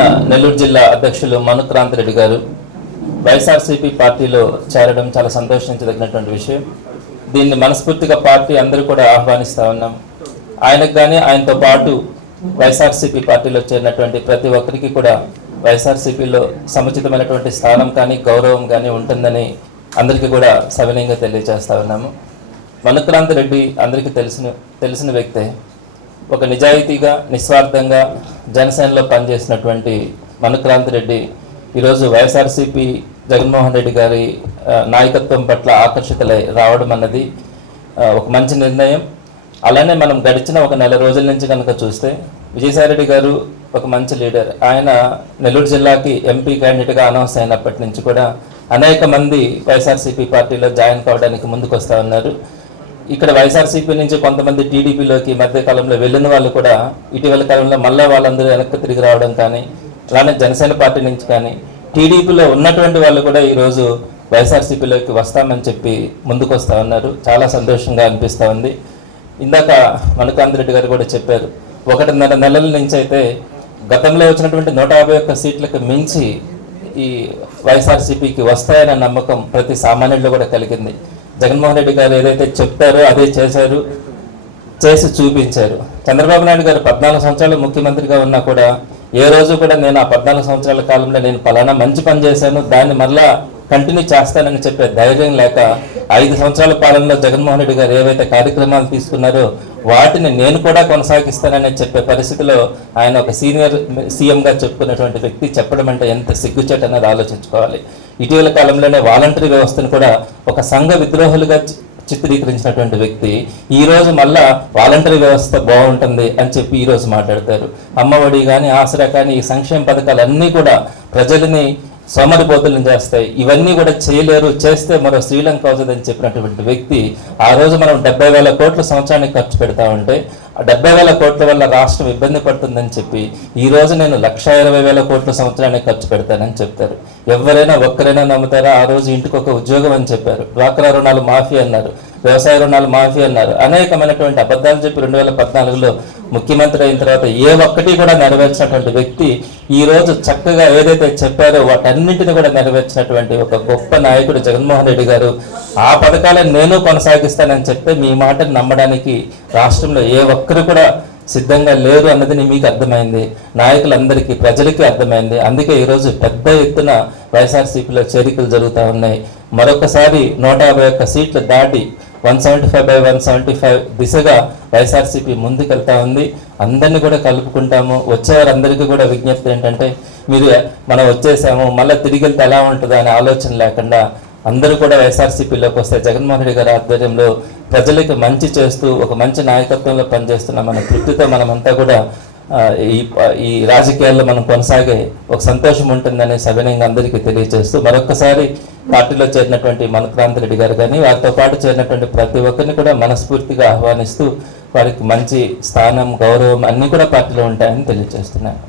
మన నెల్లూరు జిల్లా అధ్యక్షులు మనుక్రాంత్ రెడ్డి గారు వైఎస్ఆర్సీపీ పార్టీలో చేరడం చాలా సంతోషించదగినటువంటి విషయం. దీన్ని మనస్ఫూర్తిగా పార్టీ అందరూ కూడా ఆహ్వానిస్తూ ఉన్నాం. ఆయనకు కానీ ఆయనతో పాటు వైఎస్ఆర్సీపీ పార్టీలో చేరినటువంటి ప్రతి ఒక్కరికి కూడా వైఎస్ఆర్సీపీలో సముచితమైనటువంటి స్థానం కానీ గౌరవం కానీ ఉంటుందని అందరికీ కూడా సవినయంగా తెలియజేస్తూ ఉన్నాము. మనుక్రాంత్ రెడ్డి అందరికీ తెలిసిన వ్యక్తే. ఒక నిజాయితీగా నిస్వార్థంగా జనసేనలో పనిచేసినటువంటి మనుక్రాంత్ రెడ్డి ఈరోజు వైఎస్ఆర్సీపీ జగన్మోహన్ రెడ్డి గారి నాయకత్వం పట్ల ఆకర్షితులై రావడం అన్నది ఒక మంచి నిర్ణయం. అలానే మనం గడిచిన ఒక నెల రోజుల నుంచి కనుక చూస్తే విజయసాయిరెడ్డి గారు ఒక మంచి లీడర్. ఆయన నెల్లూరు జిల్లాకి ఎంపీ క్యాండిడేట్గా అనౌన్స్ అయినప్పటి నుంచి కూడా అనేక మంది వైఎస్ఆర్సీపీ పార్టీలో జాయిన్ కావడానికి ముందుకు వస్తూ ఉన్నారు. ఇక్కడ వైఎస్ఆర్సీపీ నుంచి కొంతమంది టీడీపీలోకి మధ్యకాలంలో వెళ్ళిన వాళ్ళు కూడా ఇటీవల కాలంలో మళ్ళీ వాళ్ళందరూ వెనక్కి తిరిగి రావడం కానీ, అలానే జనసేన పార్టీ నుంచి కానీ టీడీపీలో ఉన్నటువంటి వాళ్ళు కూడా ఈరోజు వైఎస్ఆర్సీపీలోకి వస్తామని చెప్పి ముందుకు వస్తూ ఉన్నారు. చాలా సంతోషంగా అనిపిస్తూ ఉంది. ఇందాక మనుక్రాంత్ రెడ్డి గారు కూడా చెప్పారు, 1.5 నెలల నుంచి అయితే గతంలో వచ్చినటువంటి 151 సీట్లకు మించి ఈ వైఎస్ఆర్సీపీకి వస్తాయన్న నమ్మకం ప్రతి సామాన్యుల్లో కూడా కలిగింది. జగన్మోహన్ రెడ్డి గారు ఏదైతే చెప్తారో అదే చేసి చూపించారు. చంద్రబాబు నాయుడు గారు 14 సంవత్సరాలు ముఖ్యమంత్రిగా ఉన్నా కూడా ఏ రోజు కూడా నేను ఆ 14 సంవత్సరాల కాలంలో నేను పలానా మంచి పని చేశాను, దాన్ని మళ్ళా కంటిన్యూ చేస్తానని చెప్పే ధైర్యం లేక 5 సంవత్సరాల పాలనలో జగన్మోహన్ రెడ్డి గారు ఏవైతే కార్యక్రమాలు తీసుకున్నారో వాటిని నేను కూడా కొనసాగిస్తానని చెప్పే పరిస్థితిలో ఆయన ఒక సీనియర్ సీఎంగా చెప్పుకున్నటువంటి వ్యక్తి చెప్పడం అంటే ఎంత సిగ్గుచేట అనేది ఆలోచించుకోవాలి. ఇటీవల కాలంలోనే వాలంటరీ వ్యవస్థను కూడా ఒక సంఘ విద్రోహులుగా చిత్రీకరించినటువంటి వ్యక్తి ఈరోజు మళ్ళా వాలంటరీ వ్యవస్థ బాగుంటుంది అని చెప్పి ఈరోజు మాట్లాడతారు. అమ్మఒడి కానీ ఆసరా కానీ ఈ సంక్షేమ పథకాలన్నీ కూడా ప్రజలని సోమరిపోతులను చేస్తాయి, ఇవన్నీ కూడా చేయలేరు, చేస్తే మరో శ్రీలంక అవుతుందని చెప్పినటువంటి వ్యక్తి ఆ రోజు మనం 70,000 కోట్ల సంవత్సరానికి ఖర్చు పెడతా ఉంటే ఆ 70,000 కోట్ల వల్ల రాష్ట్రం ఇబ్బంది పడుతుందని చెప్పి ఈ రోజు నేను 1,20,000 కోట్ల సంవత్సరానికి ఖర్చు పెడతానని చెప్తారు. ఎవరైనా ఒక్కరైనా నమ్ముతారా? ఆ రోజు ఇంటికి ఒక ఉద్యోగం అని చెప్పారు, డ్వాక్రా రుణాలు మాఫీ అన్నారు, వ్యవసాయ రుణాలు మాఫీ అన్నారు, అనేకమైనటువంటి అబద్ధాలు చెప్పి 2014లో ముఖ్యమంత్రి అయిన తర్వాత ఏ ఒక్కటి కూడా నెరవేర్చినటువంటి వ్యక్తి ఈరోజు చక్కగా ఏదైతే చెప్పారో వాటన్నింటినీ కూడా నెరవేర్చినటువంటి ఒక గొప్ప నాయకుడు జగన్మోహన్ రెడ్డి గారు. ఆ పథకాలను నేను కొనసాగిస్తానని చెప్తే మీ మాటను నమ్మడానికి రాష్ట్రంలో ఏ ఒక్కరు కూడా సిద్ధంగా లేరు అన్నది మీకు అర్థమైంది, నాయకులందరికీ ప్రజలకి అర్థమైంది. అందుకే ఈరోజు పెద్ద ఎత్తున వైఎస్ఆర్సీపీలో చేరికలు జరుగుతూ ఉన్నాయి. మరొకసారి 151 సీట్లు దాటి 175/175 దిశగా వైఎస్ఆర్సీపీ ముందుకెళ్తా ఉంది. అందరినీ కూడా కలుపుకుంటాము. వచ్చేవారందరికీ కూడా విజ్ఞప్తి ఏంటంటే, మీరు మనం వచ్చేసాము మళ్ళీ తిరిగి వెళ్తే ఎలా ఉంటుందో అనే ఆలోచన లేకుండా అందరూ కూడా వైఎస్ఆర్సీపీలోకి వస్తే జగన్మోహన్ రెడ్డి గారి ఆధ్వర్యంలో ప్రజలకు మంచి చేస్తూ ఒక మంచి నాయకత్వంలో పనిచేస్తున్న మన తృప్తితో మనమంతా కూడా ఈ రాజకీయాల్లో మనం కొనసాగే ఒక సంతోషం ఉంటుందని సవినయంగా అందరికీ తెలియజేస్తూ మరొకసారి పార్టీలో చేరినటువంటి మనుక్రాంత్ రెడ్డి గారు కానీ వారితో పాటు చేరినటువంటి ప్రతి ఒక్కరిని కూడా మనస్ఫూర్తిగా ఆహ్వానిస్తూ వారికి మంచి స్థానం గౌరవం అన్నీ కూడా పార్టీలో ఉంటాయని తెలియజేస్తున్నాను.